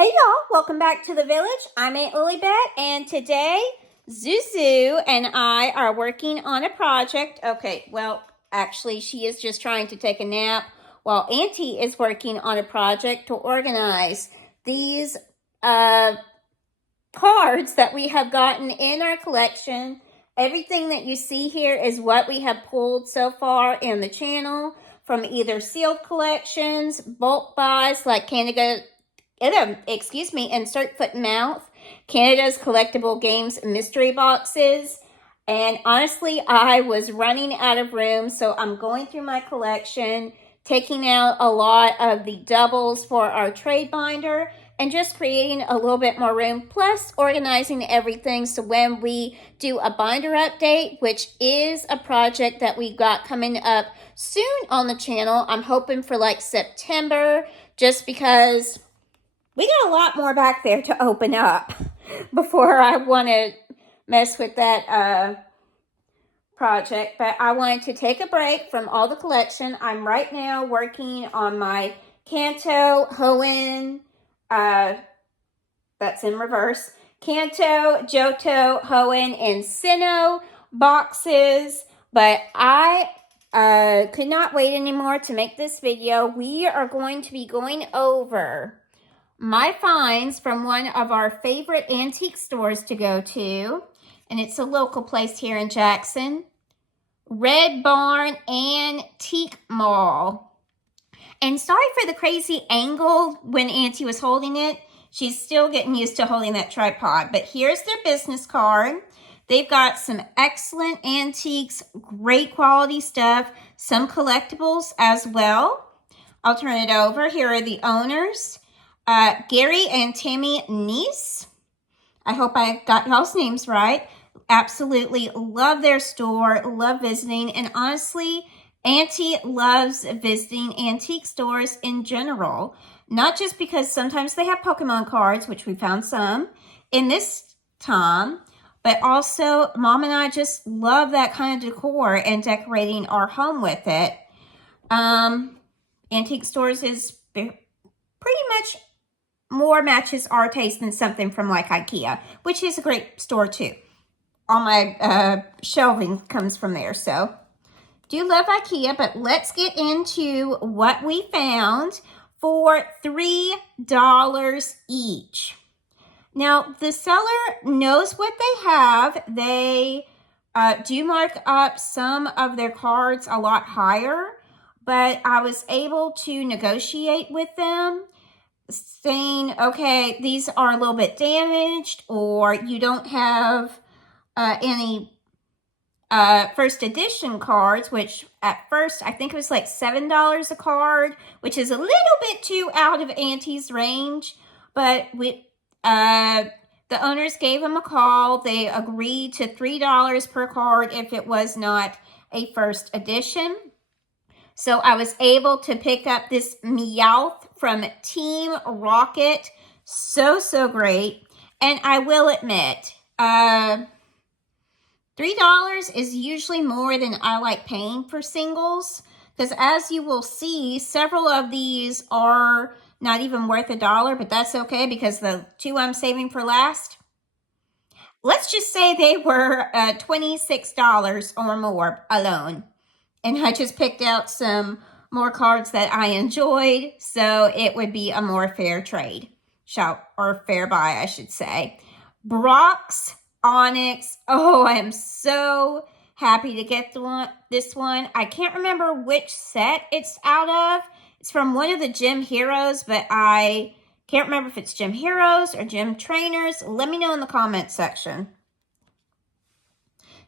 Hey y'all, welcome back to the village. I'm Aunt Lilibet, and today Zuzu and I are working on a project. Okay, well, actually she is just trying to take a nap while Auntie is working on a project to organize these cards that we have gotten in our collection. Everything that you see here is what we have pulled so far in the channel from either sealed collections, bulk buys like Canada, insert foot and mouth, Canada's collectible games mystery boxes. And honestly, I was running out of room, so I'm going through my collection, taking out a lot of the doubles for our trade binder, and just creating a little bit more room, plus organizing everything so when we do a binder update, which is a project that we got coming up soon on the channel, I'm hoping for like September, just because we got a lot more back there to open up before I want to mess with that project. But I wanted to take a break from all the collection. I'm right now working on my Kanto, Hoenn, that's in reverse, Kanto, Johto, Hoenn, and Sinnoh boxes. But I could not wait anymore to make this video. We are going to be going over my finds from one of our favorite antique stores to go to, and it's a local place here in Jackson, Red Barn Antique Mall. And sorry for the crazy angle when Auntie was holding it. She's still getting used to holding that tripod, but here's their business card. They've got some excellent antiques, great quality stuff, some collectibles as well. I'll turn it over. Here are the owners. Gary and Tammy Neese. I hope I got y'all's names right. Absolutely love their store, love visiting, and honestly, Auntie loves visiting antique stores in general. Not just because sometimes they have Pokemon cards, which we found some in this time, but also Mom and I just love that kind of decor and decorating our home with it. Antique stores is pretty much more matches our taste than something from like IKEA, which is a great store too. All my shelving comes from there, so do love IKEA. But let's get into what we found for $3 each. Now, the seller knows what they have. They do mark up some of their cards a lot higher, but I was able to negotiate with them, saying, okay, these are a little bit damaged, or you don't have any first edition cards, which at first I think it was like $7 a card, which is a little bit too out of Auntie's range. But the owners gave them a call. They agreed to $3 per card if it was not a first edition. So I was able to pick up this Meowth from Team Rocket. So great. And I will admit, $3 is usually more than I like paying for singles, because as you will see, several of these are not even worth $1, but that's okay because the two I'm saving for last, let's just say they were $26 or more alone. And I just picked out some more cards that I enjoyed, so it would be a more fair trade, or fair buy, I should say. Brock's Onyx. Oh, I am so happy to get this one. I can't remember which set it's out of. It's from one of the Gym Heroes, but I can't remember if it's Gym Heroes or Gym Trainers. Let me know in the comments section,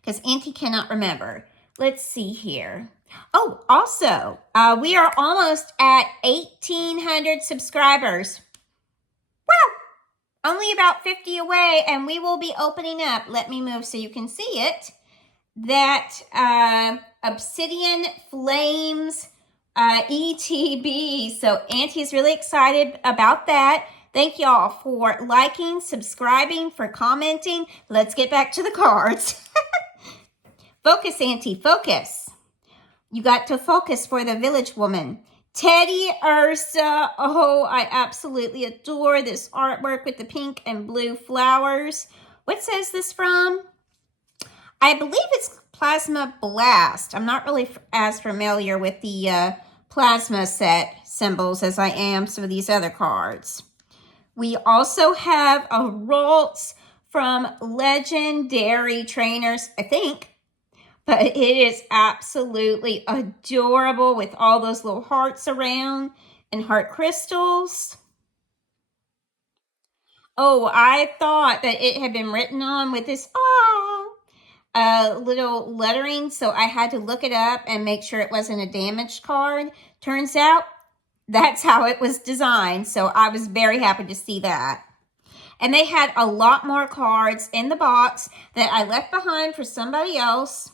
because Auntie cannot remember. Let's see here. Oh, also, we are almost at 1,800 subscribers. Wow! Only about 50 away, and we will be opening up. Let me move so you can see it. That Obsidian Flames ETB. So Auntie's really excited about that. Thank y'all for liking, subscribing, for commenting. Let's get back to the cards. Focus, Auntie, focus. You got to focus for the village woman. Teddy Ursa. Oh, I absolutely adore this artwork with the pink and blue flowers. What says this from? I believe it's Plasma Blast. I'm not really as familiar with the plasma set symbols as I am some of these other cards. We also have a Ralts from Legendary Trainers, I think. But it is absolutely adorable with all those little hearts around and heart crystals. Oh, I thought that it had been written on with this little lettering, so I had to look it up and make sure it wasn't a damaged card. Turns out that's how it was designed, so I was very happy to see that. And they had a lot more cards in the box that I left behind for somebody else.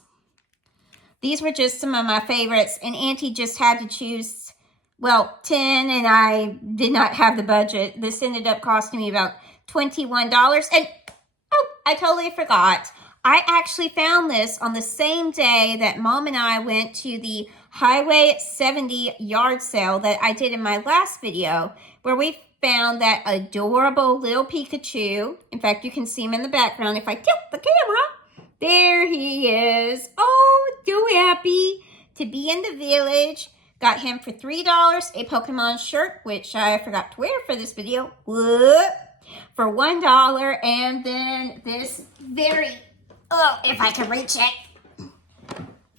These were just some of my favorites, and Auntie just had to choose, well, 10, and I did not have the budget. This ended up costing me about $21. And, oh, I totally forgot. I actually found this on the same day that Mom and I went to the Highway 70 yard sale that I did in my last video, where we found that adorable little Pikachu. In fact, you can see him in the background if I tilt the camera. There he is. Oh, so happy to be in the village. Got him for $3, a Pokemon shirt, which I forgot to wear for this video. Whoop. For $1, and then this very, oh, if I can reach it,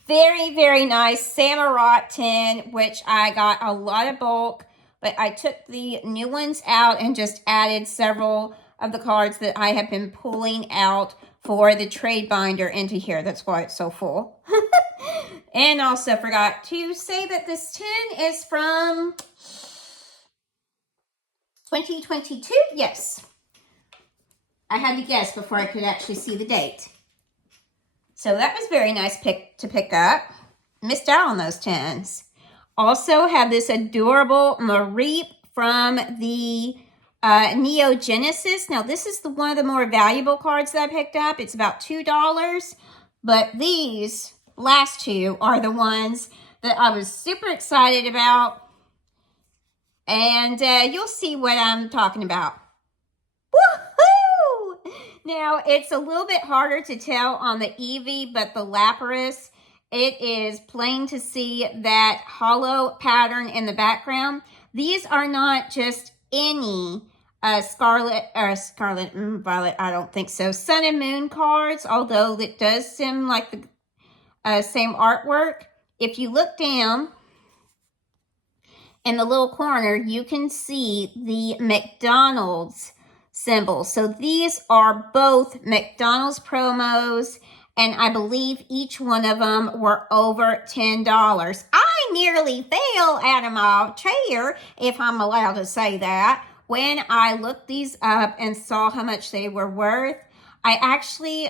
very, very nice Samurott tin, which I got a lot of bulk, but I took the new ones out and just added several of the cards that I have been pulling out for the trade binder into here. That's why it's so full. And also forgot to say that this tin is from 2022. Yes. I had to guess before I could actually see the date. So that was very nice to pick up. Missed out on those tins. Also have this adorable Mareep from the Neo Genesis. Now this is one of the more valuable cards that I picked up. It's about $2. But these last two are the ones that I was super excited about. And you'll see what I'm talking about. Woohoo! Now, it's a little bit harder to tell on the Eevee, but the Lapras, it is plain to see that hollow pattern in the background. These are not just any Violet, I don't think so, Sun and Moon cards, although it does seem like the same artwork. If you look down in the little corner, you can see the McDonald's symbol. So these are both McDonald's promos, and I believe each one of them were over $10. I nearly fell out of my chair, if I'm allowed to say that, when I looked these up and saw how much they were worth. I actually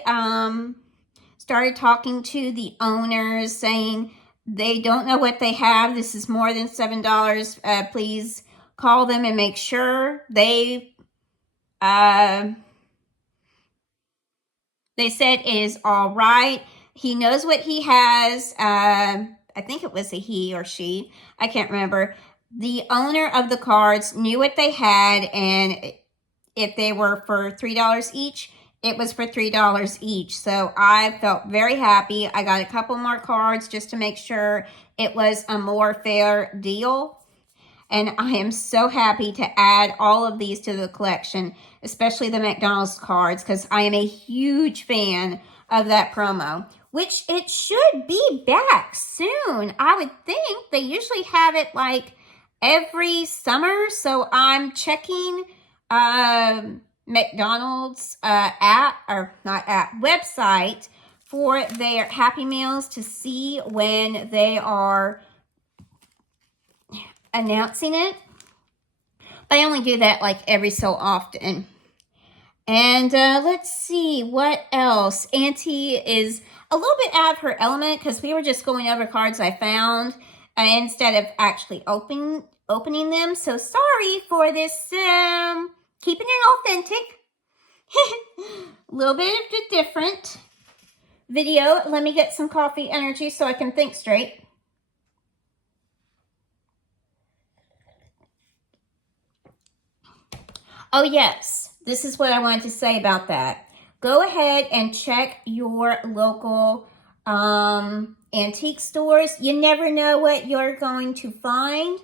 started talking to the owners saying they don't know what they have. This is more than $7. Please call them and make sure. They said it is all right. He knows what he has. I think it was a he or she. I can't remember. The owner of the cards knew what they had, and if they were for $3 each, it was for $3 each. So I felt very happy. I got a couple more cards just to make sure it was a more fair deal. And I am so happy to add all of these to the collection, especially the McDonald's cards, because I am a huge fan of that promo, which it should be back soon. I would think they usually have it like every summer. So I'm checking McDonald's website for their Happy Meals to see when they are announcing it. I only do that like every so often. And let's see what else. Auntie is a little bit out of her element because we were just going over cards I found instead of actually opening them. So sorry for this, keeping it authentic. A little bit of a different video. Let me get some coffee energy so I can think straight. Oh, yes. This is what I wanted to say about that. Go ahead and check your local antique stores. You never know what you're going to find.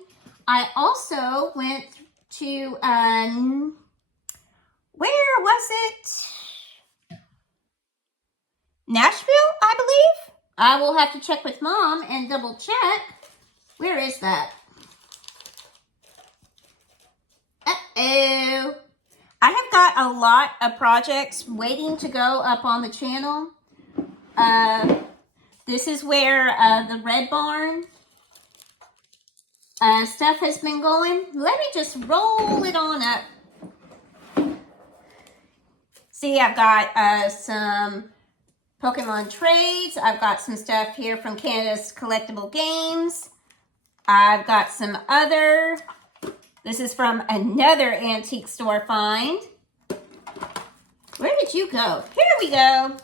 I also went to, where was it? Nashville, I believe. I will have to check with Mom and double check. Where is that? Uh-oh. I have got a lot of projects waiting to go up on the channel. This is where the Red Barn stuff has been going. Let me just roll it on up. See, I've got some Pokemon trades. I've got some stuff here from Canada's Collectible Games. I've got some other... This is from another antique store find. Where did you go? Here we go.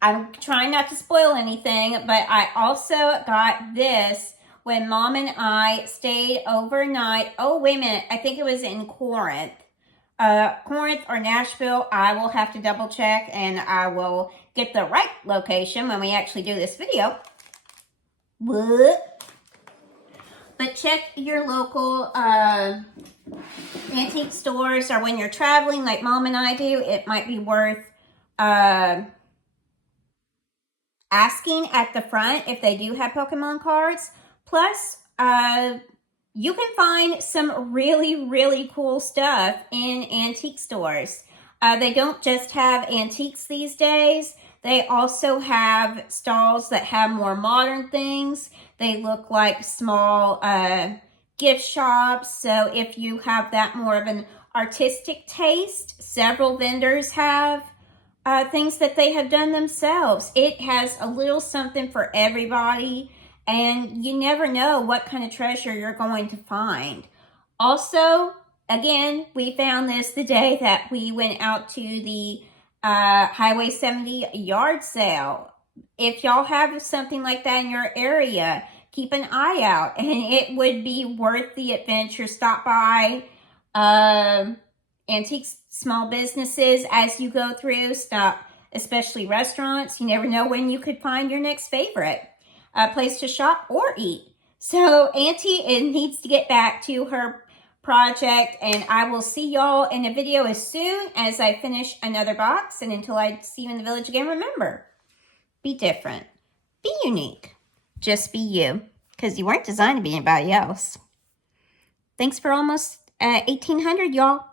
I'm trying not to spoil anything, but I also got this when Mom and I stayed overnight. Oh, wait a minute. I think it was in Corinth. Corinth or Nashville. I will have to double check, and I will get the right location when we actually do this video. What? But check your local antique stores, or when you're traveling like Mom and I do, it might be worth asking at the front if they do have Pokemon cards. Plus, you can find some really, really cool stuff in antique stores. They don't just have antiques these days. They also have stalls that have more modern things. They look like small gift shops. So if you have that more of an artistic taste, several vendors have things that they have done themselves. It has a little something for everybody, and you never know what kind of treasure you're going to find. Also, again, we found this the day that we went out to the Highway 70 yard sale. If y'all have something like that in your area, keep an eye out, and it would be worth the adventure. Stop by antique small businesses as you go through. Stop, especially restaurants. You never know when you could find your next favorite place to shop or eat. So Auntie needs to get back to her project, and I will see y'all in a video as soon as I finish another box. And until I see you in the village again, remember, be different, be unique, just be you, because you weren't designed to be anybody else. Thanks for almost 1,800, y'all.